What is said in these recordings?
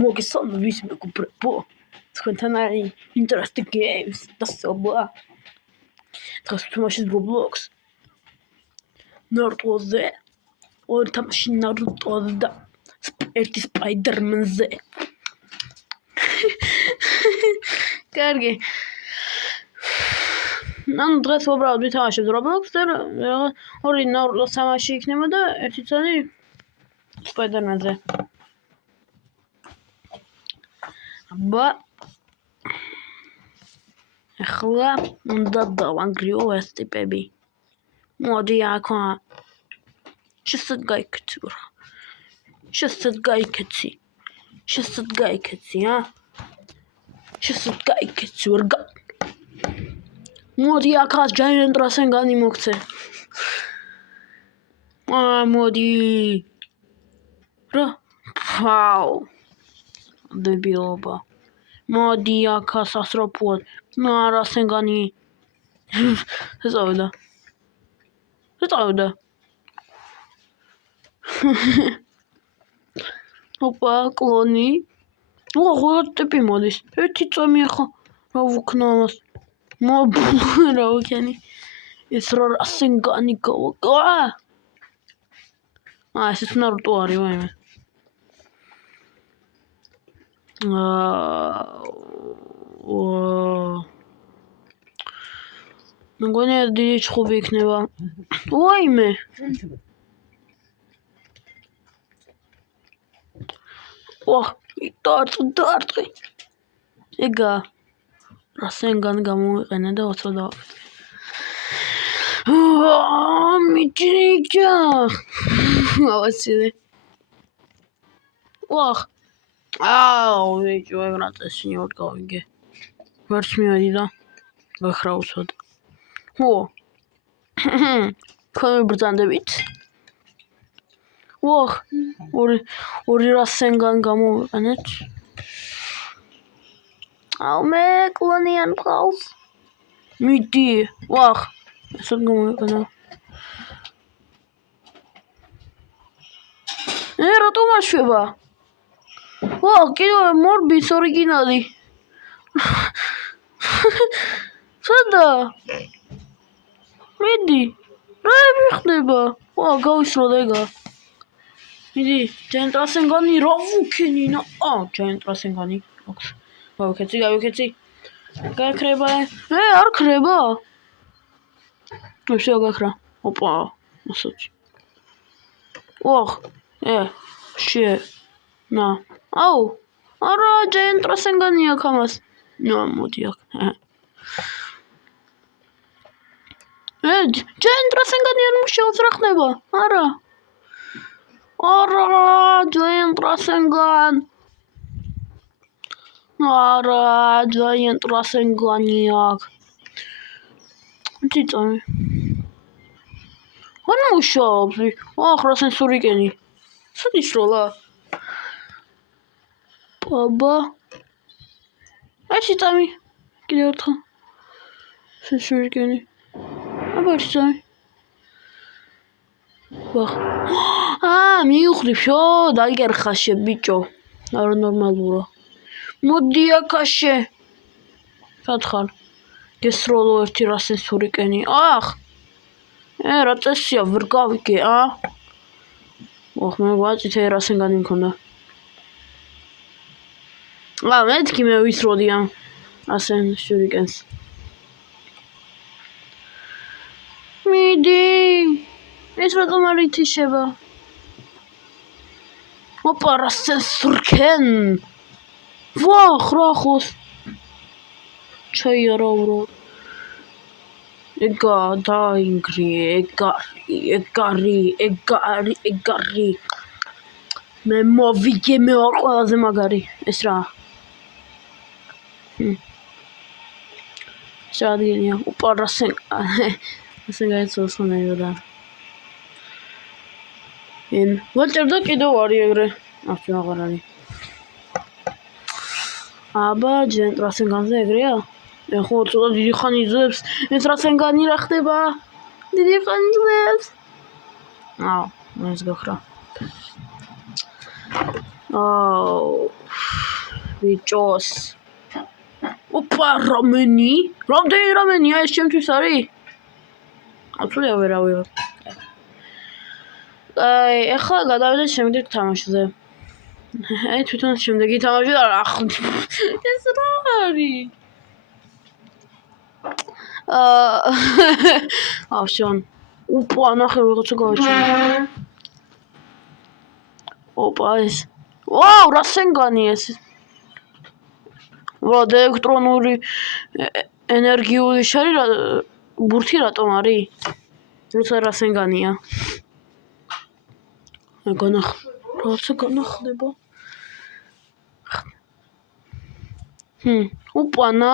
მოგესალმებით მეგობრებო, თქვენთან არის Interesting Games დასწრება. დღეს ვთამაშეთ Roblox. Naruto-ზე, ორი თამაში Naruto-ზე და ერთი Spider-Man-ზე. კარგი. დღეს უბრალოდ ვითამაშებთ Roblox-ზე, ორი Naruto თამაში იქნება და ერთი წელი Spider-Man-ზე. ახლა უნდა დავანგრიო ეს ტიპები. მოდი აქა. შესად გაიქეცი, ა? ვერგა. მოდი აქა Giant Rasengan-ი მოგცე. მოდი. რა? ფაუ. დებილობა. მოდი აქა სასრაფოდ. Rasengan-ი. წავიდა. ოპა, კლონი. რა ტიპი მოდის. ერთი წამი ახლა რა ვუქნა ამას. რა ვუქენი. ეს რა Rasengan-ი გავაკა. ესეც Naruto არის, ვაიმე. მგონია დიდი ჩხუბი იქნება. ვაიმე. დარტყი. ეგა. Rasengan გამოვიყენე და 20 დავაკეთე. მიჭრიჭა. ავაცილე. ვიჭო, ეგ რა წესი ვარ გავიგე. ვერც მივედი და გახრა უცოდ. თქვენ მიბრძანდებით? ორი Rasengan გამოვიყენეთ. მე კლონიან მყავს. მიდი, ესად გამოვიყენა. რატომ აშვება? კიდევ Morbis ორიგინალი. სადა? მიდი. რა მიხდება? გავისროლ ეგა. მიდი, Giant Rasengan-ი რა ვუქენინა? Giant Rasengan-ი. გავიქეცი. გაიქრება. არ ქრება. შევ გახრა. ოპა, ასოჩი. ნა. არა, Giant Rasengan-ი აქვს ამას. მოდი აქ. Giant Rasengan-ი არ მუშაობს რა ხდება? არა, Giant Rasengan. Giant Rasengan-ი აქვს. წიწამი. არ მუშაობს. რა სენსორიკენი. სად ისროლა? ბაბა. წიწამი. კიდევ ერთხელ. სენსორიკენი. წიწამი. მივხვდი, დაიგერხა ბიჭო. არა ნორმალურა. მოდი აქაშე. სად ხარ? გესროლო ერთი რა სენსორიკენი. რა წესია, ვერ გავიგე, მე ვაწითე Rasengan-ი მქონდა. მეთქი მე ვისროდი ამ სენსორიკენს. მიდი. ეს რატომ არ ითიშება? ოპა, რა სენსორკენ. რა ხოს. ჩაიარა უბრალოდ. ეგა დაინგრი, ეგარი. მე მოვიგე, მე ვარ ყველაზე მაგარი. ეს რა? შადია. ოპა, Rasengan-ი ცოცხლნაირად. ვაჭერდა კიდევ არის ეგრე. აღარ არის. Giant Rasengan-ზე ეგრეა? ხო, ცოტა დიდი ხანი ძლებს. ეს Rasengan-ი რა ხდება? დიდი ხანი ძლებს. ეს გახრა. ბიჭოს. ოპა, რამენი? რამდენი რამენია ეს ჩემთვის არის? აბსოლუტურად ვერავარ. აი, ახლა გადავიდეთ შემდეგ თამაშზე. აი, თვითონ შემდეგი თამაში და რა ეს რა არის? ავშენ. ოპა, ნახე რაღაცა გავაჩინე. ოპა ეს. ვაუ, რა სენგანი ეს. ვა, ელექტრონული ენერგიული შარი ბურთი რატომ არის? როცა რა სენგანია. რაღაცა განახდება. ოპანა,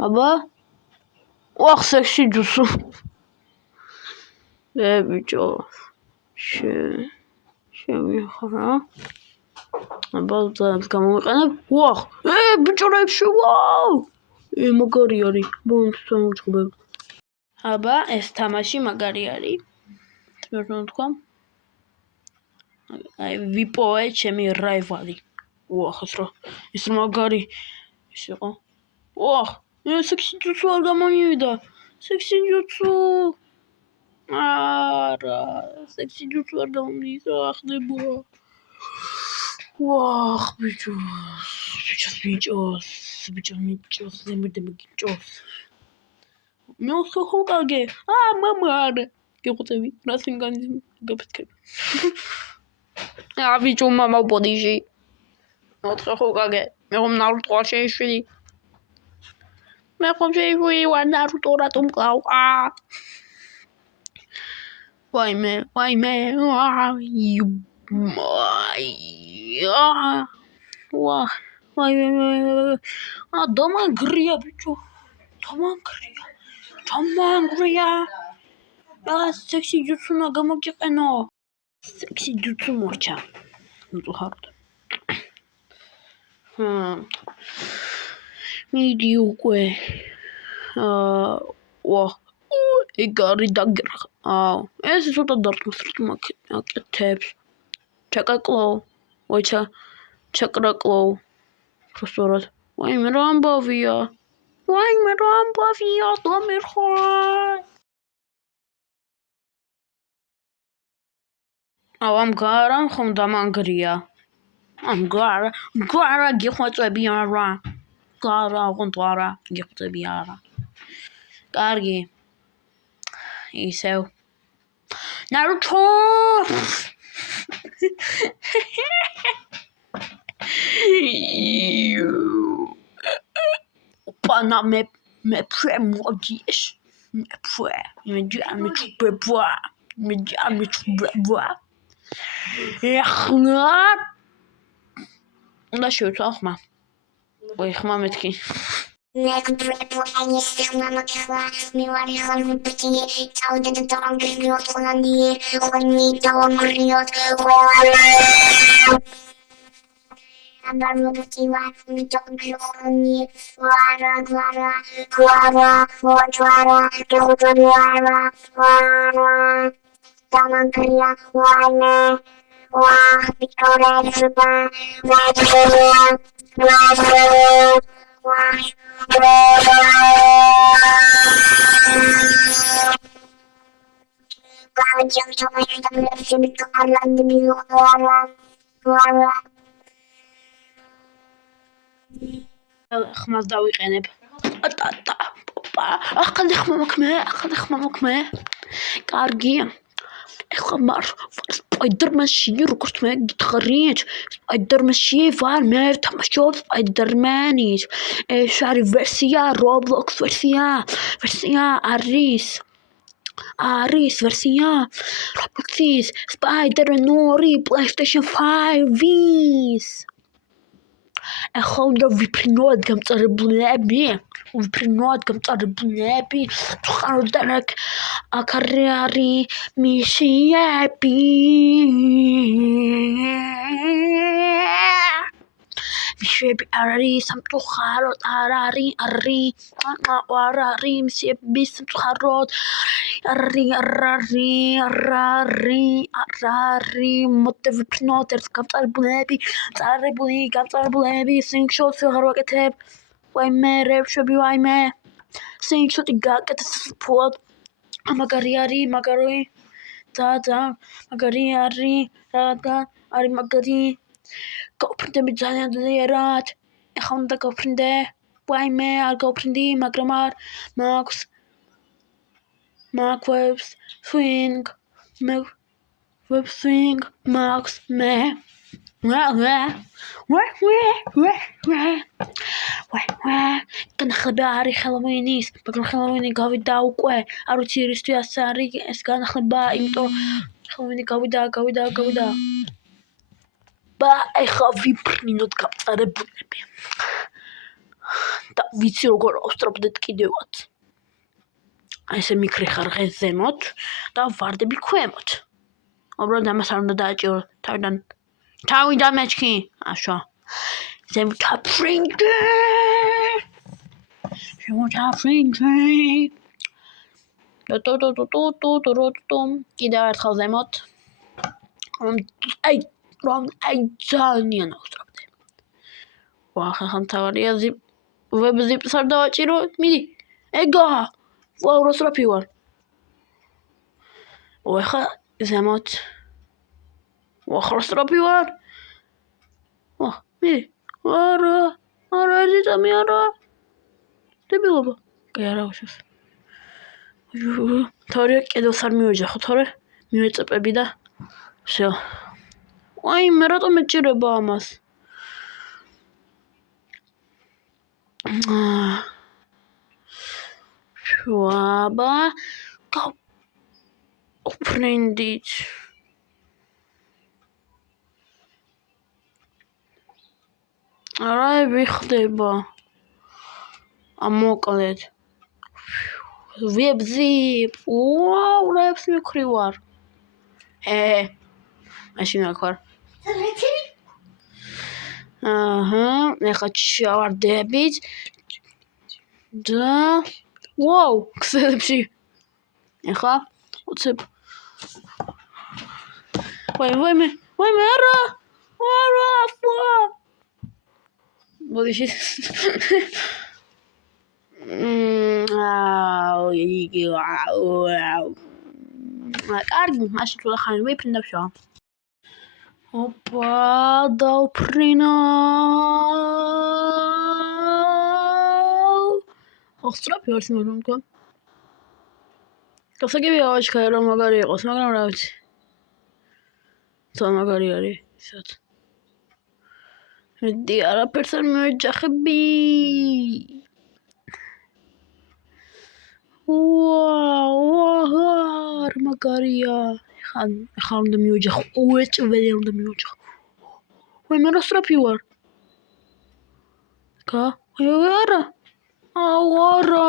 აბა. ვახ, სექსი ჯუსუ. ბიჭო. შევიხარა. აბა, გამოვიყენებ. ვახ, ბიჭო, რეებში, ვაუ. მაგარი არის. ბონუსთან უწყობებ. აბა, ეს თამაში მაგარი არის. რა თქვა? აი, ვიპოვე ჩემი რაივალი. ვახ, ეს მაგარი. ის იყო. ვახ, სექსი ჯუცუ არ გამომივიდა. სექსი ჯუცუ. არა, სექსი ჯუცუ არ გამომივიდა, ახდება. ვახ, ბიჭოს, ზემოდები გიჭოს. მე ხო კარგი. მამა, გიყუწები, რა სინგანი გაფეთქები. ბიჭო, მამა ბოდიში. ხო კარგი. მე ხომ ნარუტო არ შეიშვილი. მე ხომ შეიშვილი ვარ ნარუტო რატომ ყავ? ვაიმე. ვაიმე. დამანგრია ბიჭო. დამანგრია. სექსი ჯუცუ გამოგიყენო. სექსი ჯუცუ მორჩა. უწუხაროდ. მიდი უკვე. ვახ. ეგარი დაგერხა. ეს ცოტა დარტყმს აკეთებს. ჩაკაკლო. ჩაკრაკლო. პროსტორად. ვაიმე რა ამბავია. დამერხა. ამ გარამ ხომ დამანგრია. ამ გარა გიხვეწები არა. გარა გიხვეწები არა. კარგი. ისევ. ნარუტო. ოპანა მე ფრე მოდიეს. მე ფრე. მე ჩუბება. ეხლა უნდა შევცვალ ხმა. ხმა მეთქი. ხმას დავიყენებ. ახალი ხმა მოქმე. კარგი. ეხლა მარ სპაიდერმენში როგორც მე გითხარით. სპაიდერმენში ვარ მე თამაშობ სპაიდერმენით. ეს არის ვერსია, Roblox ვერსია არის ვერსია Roblox-ის Spider-Man 2 PlayStation 5-ის. ეხლა უნდა ვიფრინოთ გამწარებულები. ვთხოვთ აქ არის მისიები. ბიშვები არ არის სამწუხაროდ არ არის არ არის მისიების სამწუხაროდ არ არის მოდე ვიფრინოთ ერთ გამწარებულები სინგშოტს ვეღარ ვაკეთებ ვაიმე რევშვები ვაიმე სინგშოტი გააკეთე საფუოდ მაგარი არის და მაგარი არის რადგან არის მაგარი გავფრინდები ძალიან ძლიერად ეხლა უნდა გავფრინდე ვაიმე არ გავფრინდი მაგრამ არ მაქვს web swing მაქვს მე განახლება არის ხელოვინის მაგრამ ხელოვინი გავიდა უკვე არ ვიცი რისთვის არის ეს განახლება იმიტომ ხელოვინი გავიდა ეხლა ვიფრინოთ გამწარებულები და ვიცი როგორ ავსტრობდეთ კიდევაც ესე მიქრიხარ ზემოთ და ვარდები ქვემოთ უბრალოდ ამას არ უნდა დააჭირო თავიდან მეჩქი აშო ზემოთ აფრინდე კიდევ ერთხელ ზემოთ აი ძალიან ავსტრობდე ხა მთავარია ვებ ზიპს არ დავაჭირო მიდი ეგა ვაუ რა სწრაფი ვარ ხა ზემოთ რა სწრაფი ვარ მიდი არა ეზიტამი არა დებილობა კი არა უშავს თორე კიდევ არ მივეჯახო თორე მივეწეპები და всё აი მე რატომ მეჭირება ამას შუაბა გავფრინდით არა ვიხდება ამოკლედ ვებზიპ ვაუ რებს მიქრი ვარ მაშინ აქ ვარ ეხლა ჩავარდებით და ვაუ ქსელებში ეხლა უცებ ვაიმე არა მოდი კარგი მაშინ თუ ახალი ვიფრინდებ შო ოპა დავფრინა სწრაფი ვარ სიმართლე თქვა გასაგებია აჩქარა რომ მაგარი იყოს მაგრამ რა ვიცი თან მაგარი არის ისეთ მედი არაფერს არ მივეჯახები ვარ მაგარია ეხლა უნდა მივეჯახო უეჭველი უნდა მივეჯახო ვაიმე რა სწრაფი ვარ არა არა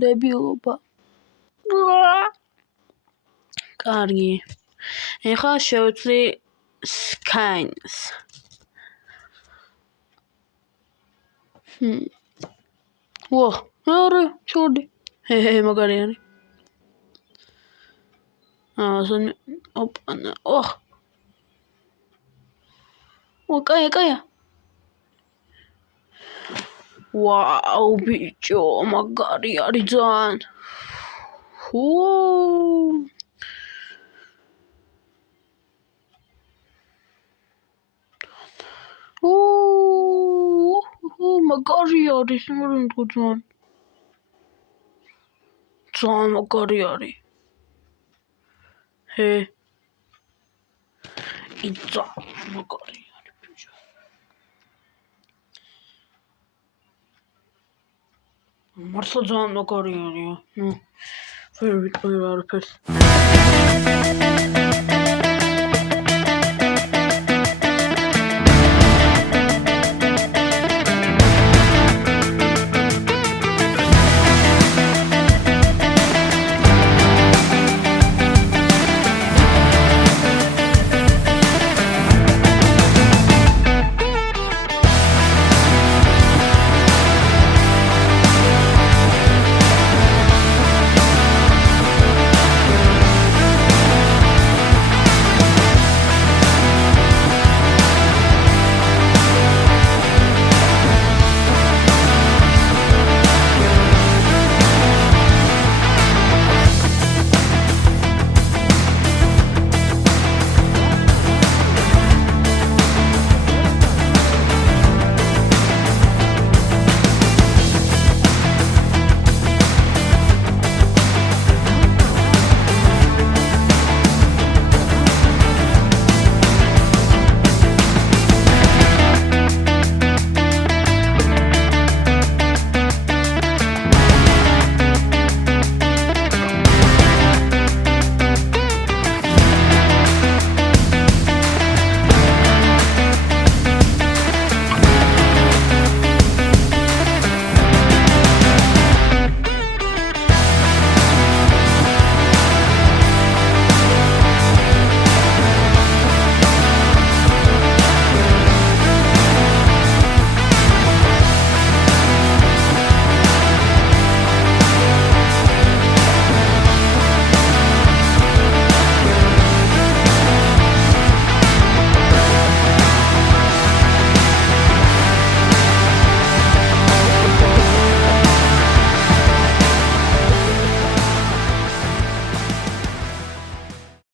დებილობა კარგი ეხლა შევცვლი skins არა ჩორდი მაგარი არის ოპანა კაია ვაუ ბიჭო მაგარი არის ძალიან მაგარი არის მაგრამ თქო ძალიან მაგარი არის იცა მაგარი არის ბიჭო მართლა ძალიან მაგარი არის ვერ ვიტყვი არაფერს